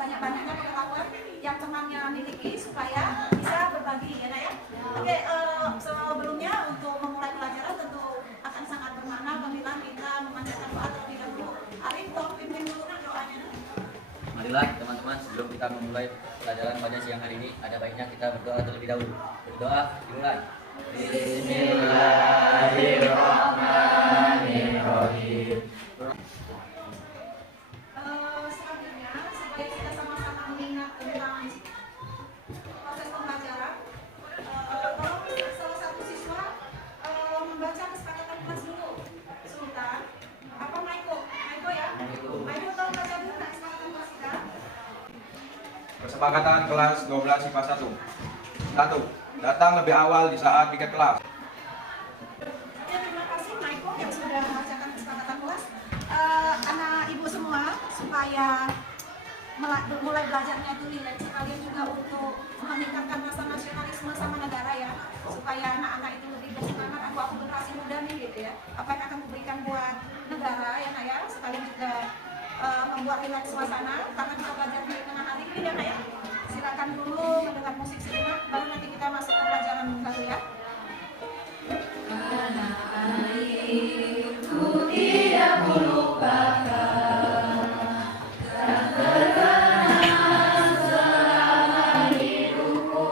sebanyak-banyaknya pengetahuan yang temannya miliki supaya bisa berbagi ya Nak ya. Oke, sebelumnya untuk memulai pelajaran tentu akan sangat bermakna apabila kita memanjatkan doa terlebih dahulu. Arif, tolong pimpin dulu Nak doanya. Marilah teman-teman, sebelum kita memulai pelajaran pada siang hari ini, ada baiknya kita berdoa terlebih dahulu. Berdoa dimulai. Bismillahirrahmanirrahim. Selanjutnya, supaya kita sama-sama mengingat tentang proses pembelajaran, tolong salah satu siswa membaca kesepakatan kelas dulu. Sultan, apa Maiko? Maiko ya? Maiko tolong baca dulu kesepakatan kelas kita. Kesepakatan kelas 12 IPA 1. 1. Datang lebih awal di saat piket kelas. Ya, terima kasih Maiko yang sudah membacakan kesepakatan kelas. Anak ibu semua, supaya mulai belajarnya itu rileks, sekalian juga untuk meningkatkan rasa nasionalisme sama negara ya, supaya anak-anak itu lebih bersemangat. Aku generasi muda nih gitu ya, apa yang akan kuberikan buat negara ya Nak ya, sekalian juga membuat rileks suasana karena kita belajar di tengah hari ini ya Nak ya. Silakan dulu mendengar musik sejenak, baru nanti kita masuk ke pelajaran baru ya. Airku tidak melupakan, tak terkenal selama hidupku.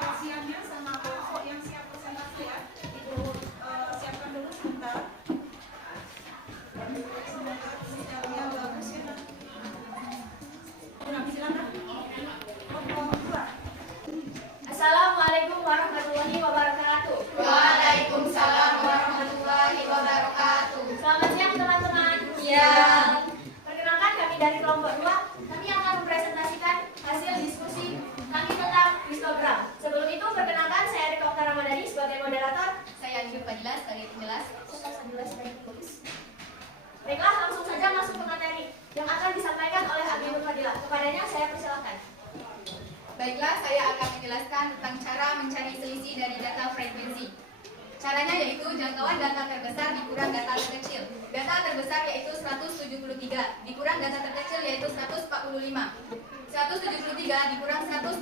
Kasiannya sama kok yang siap presentasi ya, Ibu siapkan dulu sebentar. Semoga sinyalnya bagus ya. Silakan. Assalamualaikum warahmatullahi wabarakatuh. Waalaikumsalam warahmatullahi wabarakatuh. Selamat siang teman-teman. Ya. Perkenalkan kami dari kelompok 2. Kami akan mempresentasikan hasil diskusi kami tentang histogram. Sebelum itu perkenalkan saya Rika Oktara Ramadhani sebagai moderator. Saya Anjur Fadilah sebagai penjelas. Baiklah, langsung saja masuk ke materi yang akan disampaikan oleh Abi Nur Fadilah. Kepadanya saya persilakan. Baiklah, saya akan menjelaskan tentang cara mencari selisih dari data frekuensi. Caranya yaitu jangkauan data terbesar dikurang data terkecil. Data terbesar yaitu 173, dikurang data terkecil yaitu 145. 173 dikurang 145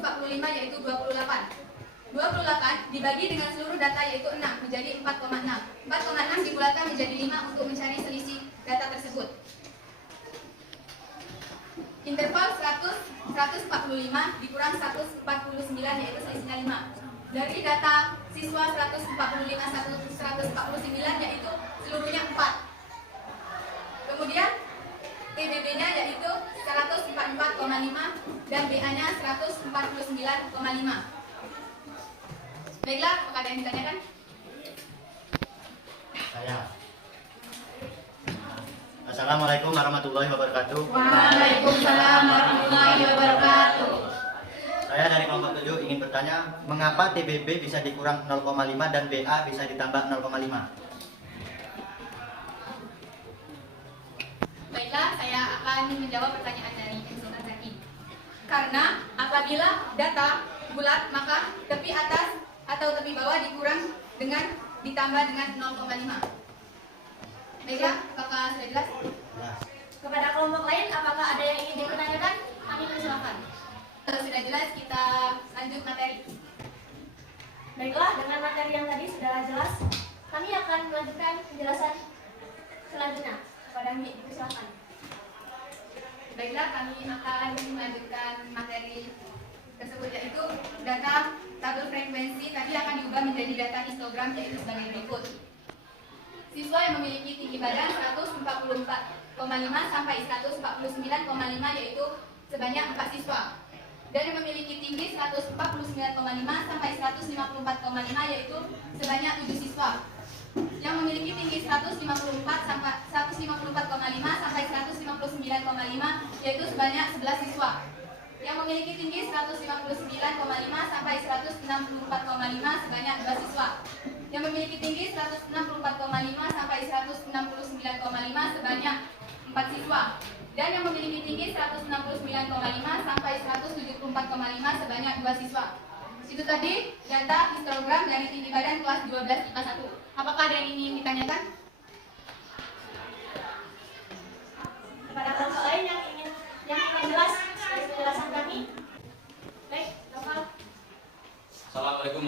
yaitu 28. 28 dibagi dengan seluruh data yaitu 6 menjadi 4,6. 4,6 dibulatkan menjadi 5 untuk mencari selisih data tersebut. Interval 145 dikurang 149 yaitu selisihnya 5. Dari data siswa 149 yaitu seluruhnya 4. Kemudian TBB-nya yaitu 144,5 dan BA-nya 149,5. Baiklah, apakah ada yang ditanyakan? Saya. Assalamualaikum warahmatullahi wabarakatuh. Waalaikumsalam warahmatullahi wabarakatuh. Saya dari kelompok 7 ingin bertanya, mengapa TBB bisa dikurang 0,5 dan BA bisa ditambah 0,5? Baiklah, saya akan menjawab pertanyaan dari Sultan Zaki. Karena apabila data bulat, maka tepi atas atau tepi bawah dikurang dengan ditambah dengan 0,5. Baiklah, apakah sudah jelas? Kepada kelompok lain, apakah ada yang ingin dipertanyakan? Kami persilakan. Kalau sudah jelas, kita lanjut materi. Baiklah, dengan materi yang tadi sudah jelas, kami akan melanjutkan penjelasan selanjutnya. Kepada Mi, persilakan. Baiklah, kami akan melanjutkan materi tersebut yaitu data tabel frekuensi tadi akan diubah menjadi data histogram yaitu sebagai berikut. Siswa yang memiliki tinggi badan 144,5 sampai 149,5 yaitu sebanyak 4 siswa. Dan yang memiliki tinggi 149,5 sampai 154,5 yaitu sebanyak 7 siswa. Yang memiliki tinggi 154,5 sampai 159,5 yaitu sebanyak 11 siswa. Yang memiliki tinggi 159,5 sampai 164,5 sebanyak 2 siswa. Yang memiliki tinggi 164,5 sampai 169,5 sebanyak 4 siswa. Dan yang memiliki tinggi 169,5 sampai 174,5 sebanyak 2 siswa. Itu tadi data histogram dari tinggi badan kelas 12 IPA 1. Apakah ada yang ingin ditanyakan? Kepada kelompok lain yang ingin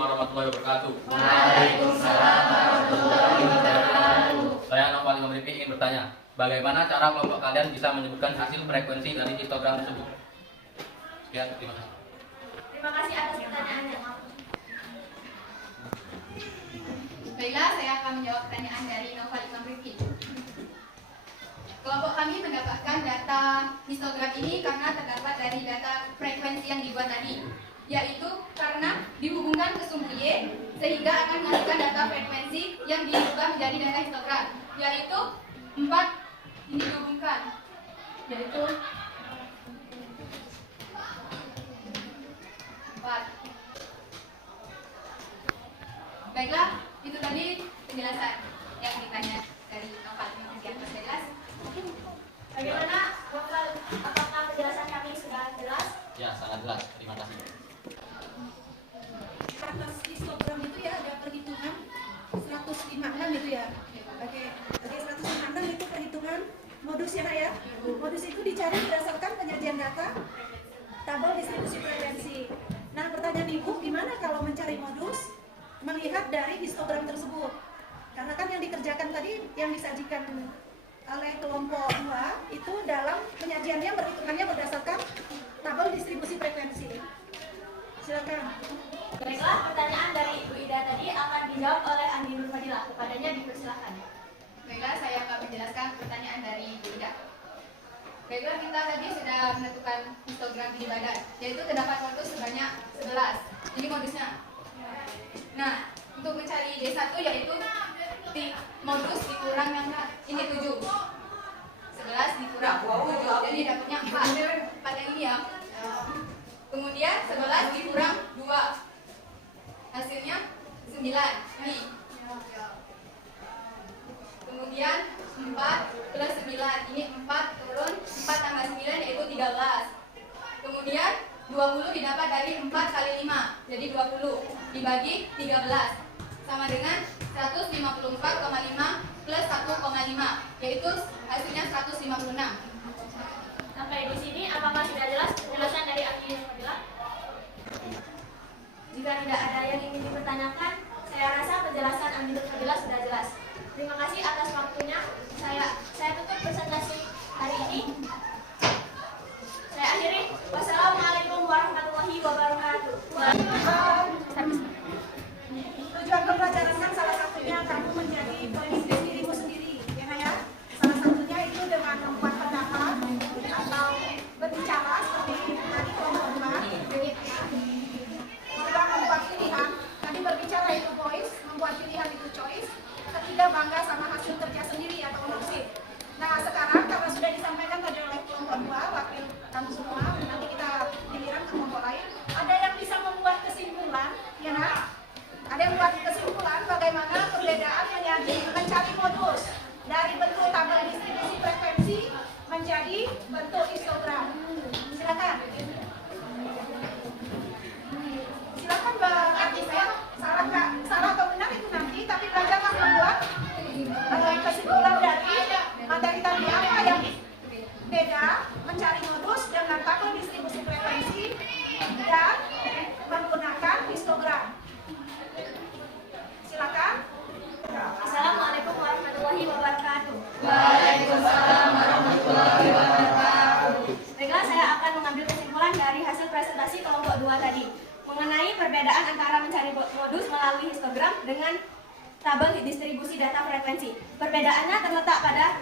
warahmatullahi wabarakatuh. Waalaikumsalam warahmatullahi wabarakatuh. Saya Noval Imam Rifki ingin bertanya, bagaimana cara kelompok kalian bisa menyebutkan hasil frekuensi dari histogram tersebut? Sekian, terima kasih. Terima kasih atas pertanyaannya. Baiklah, saya akan menjawab pertanyaan dari Noval Imam Rifki. Kelompok kami mendapatkan data histogram ini karena terdapat dari data frekuensi yang dibuat tadi, yaitu karena dihubungkan ke sumbu Y sehingga akan menghasilkan data frekuensi yang diubah menjadi data histogram, yaitu 4 ini dihubungkan, yaitu 4. Baiklah, itu tadi penjelasan yang ditanya dari Noval. Sudah jelas? Bagaimana, Bapak? Apakah penjelasan kami sudah jelas? Ya, sangat jelas. Terima kasih. Atas histogram itu ya ada perhitungan 156 itu ya. Oke, 156 itu perhitungan modus ya, Nak ya. Modus itu dicari berdasarkan penyajian data tabel distribusi frekuensi. Nah, pertanyaan Ibu, gimana kalau mencari modus melihat dari histogram tersebut? Karena kan yang dikerjakan tadi, yang disajikan oleh kelompok 2 itu dalam penyajiannya perhitungannya berdasarkan tabel distribusi frekuensi. Silakan. Baiklah, pertanyaan dari Ibu Ida tadi akan dijawab oleh Andi Nur Fadilah. Kepadanya dipersilakan. Baiklah, saya akan menjelaskan pertanyaan dari Bu Ida. Baiklah, kita tadi sudah menentukan histogram tinggi badan, yaitu terdapat modus sebanyak 11. Ini modusnya. Nah, untuk mencari D1 yaitu modus dikurang yang ini 7. 11 dikurang 7, jadi dapatnya 4. 4 yang ini ya. Kemudian 11 dikurang 2, hasilnya 9. Ini. Kemudian 4 plus 9, ini 4 turun, 4 tambah 9 yaitu 13. Kemudian 20 didapat dari 4 kali 5, jadi 20 dibagi 13 sama dengan 154,5 plus 1,5, yaitu hasilnya 156. Sampai di sini, apakah sudah jelas penjelasan dari Andi Nur Fadilah? Jika tidak ada yang ingin dipertanyakan, saya rasa penjelasan Andi Nur Fadilah sudah jelas. Terima kasih atas waktunya. Saya tutup presentasi hari ini. Saya akhiri. Wassalamualaikum warahmatullahi wabarakatuh. Tujuan pembelajaran kan salah satunya kamu menjadi pemimpin dirimu sendiri, ya Nak ya. Salah satunya itu dengan membuat pendapat atau berbicara seperti tadi kelompok 2. Juga membuat pilihan. Tadi berbicara itu voice, membuat pilihan itu choice. Ketiga bangga sama hasil kerja sendiri atau ownership. Nah sekarang karena sudah disampaikan tadi oleh kelompok 2, wakil kamu semua, nanti kita giliran ke kelompok lain. Ada yang bisa membuat kesimpulan, ya Nak? Ada yang membuat kesimpulan bagaimana perbedaan mencari modus dari bentuk tabel distribusi frekuensi menjadi bentuk histogram. Silakan. Silakan Bang Atif ya. Salah atau benar itu nanti, tapi belajarlah membuat kesimpulan dari materi tadi apa yang beda mencari modus dengan tabel distribusi frekuensi dan menggunakan histogram. Silakan. Assalamualaikum warahmatullahi wabarakatuh. Waalaikumsalam warahmatullahi wabarakatuh. Baiklah, saya akan mengambil kesimpulan dari hasil presentasi kelompok 2 tadi mengenai perbedaan antara mencari modus melalui histogram dengan tabel distribusi data frekuensi. Perbedaannya terletak pada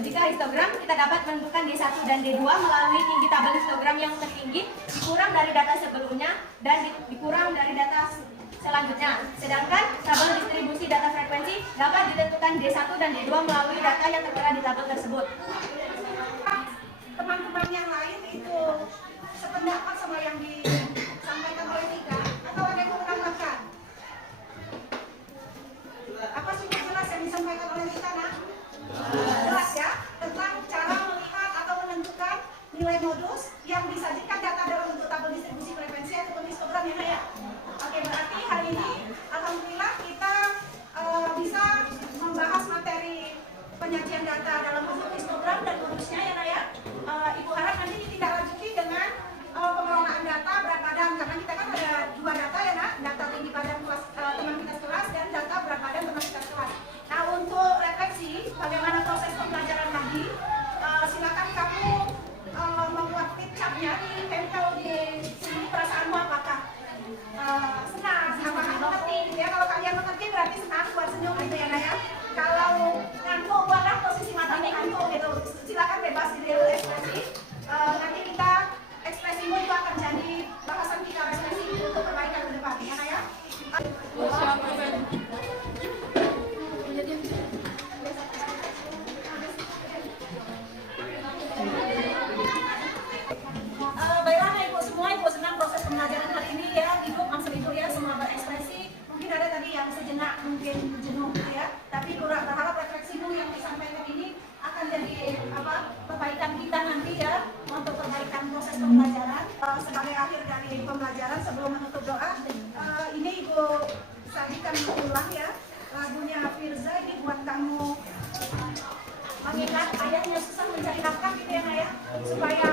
jika histogram kita dapat menentukan D1 dan D2 melalui tinggi tabel histogram yang tertinggi dikurang dari data sebelumnya dan dikurang dari data selanjutnya. Sedangkan tabel distribusi data frekuensi dapat ditentukan D1 dan D2 melalui data yang tertera di tabel tersebut. Teman-teman yang lain itu sependapat sama yang disampaikan oleh Tika atau ada yang mau menambahkan? Apa sudah jelas yang disampaikan oleh Tika, Nak? Jelas ya, tentang cara melihat atau menentukan nilai modus yang disajikan data dalam bentuk tabel distribusi frekuensi ataupun histogram ya, Nak ya? Oke, berarti hari ini alhamdulillah kita bisa membahas materi penyajian data dalam bentuk histogram dan sebagai akhir dari pembelajaran sebelum menutup doa, ini Ibu sajikan ulang ya lagunya Firza ini buat kamu mengingat ayahnya susah mencari nafkah gitu ya Nak ya, supaya